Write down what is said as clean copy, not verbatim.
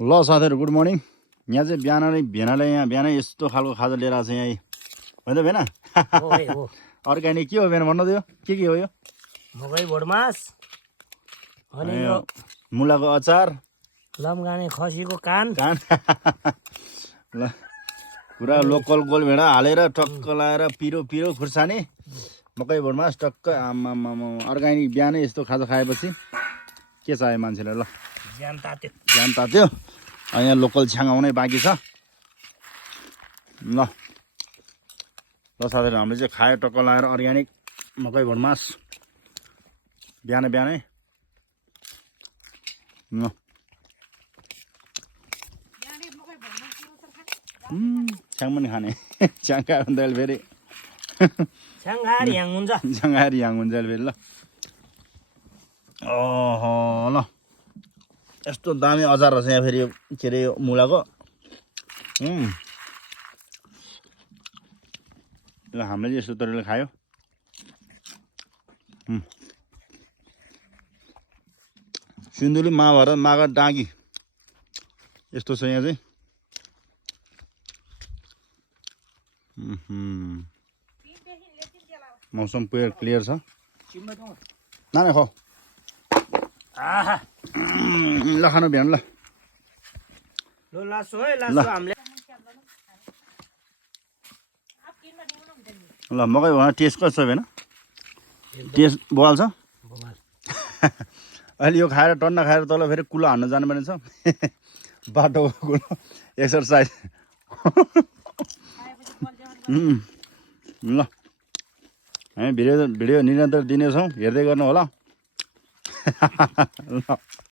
ल साथीहरु good morning. यहाँ चाहिँ बिहान नै भेनाले यहाँ बिहानै यस्तो खालको खाजा लिएर आएको छ यहाँ होइन भेना हो अर्ग्यानिक के हो भेना भन्नु दियो के हो यो मकै भोडमास अनि यो मुलाको अचार लमगाने खसीको कान कान ल पुरा लोकल गोल भेडा हालेर टक्क लाएर पिरो पिरो खुर्सानी मकै भोडमास टक्क आमामा अर्ग्यानिक बिहानै यस्तो खाजा खाएपछि के चाहियो मान्छेलाई ल ज्यान तात्यो ज्यान तात्यो यहाँ लोकल छ्याङ आउनै बाँकी छ ल ल साथीहरु हामीले चाहिँ खायो टक्क लाएर अर्ग्यानिक मकै भोडमास बिहानै बिहानै ल छ्याङ पनि खाने छ्याङ खायो भने त अहिले फेरि छ्याङ ह्याङ हुन्छ छ्याङ खाएर ह्याङ हुन्छ अहिले फेरि ल ओहो ल यस्तो दामी अचार रहेछ यहाँ फेरि के अरे मुलाको ल हामीले चाहिँ यस्तो तरिकाले खायो सिन्धुली महाभारत मागा डाँगी यस्तो छ यहाँ चाहिँ मौसम पुरा क्लियर छ नानी खो आहा ल खानु बिहान ल लो लासो है लासो हामीले ल मकै भन टेस्ट कस्तो छ भएन टेस्ट बोवाल छ अहिले यो खाएर टन्ना खाएर तल फेरि कुलो हान्न जानुपर्ने छ बाटोको कुलो एक्सर्साइज ल हामी भिडियो निरन्तर दिनेछौँ हेर्दै गर्नु होला ल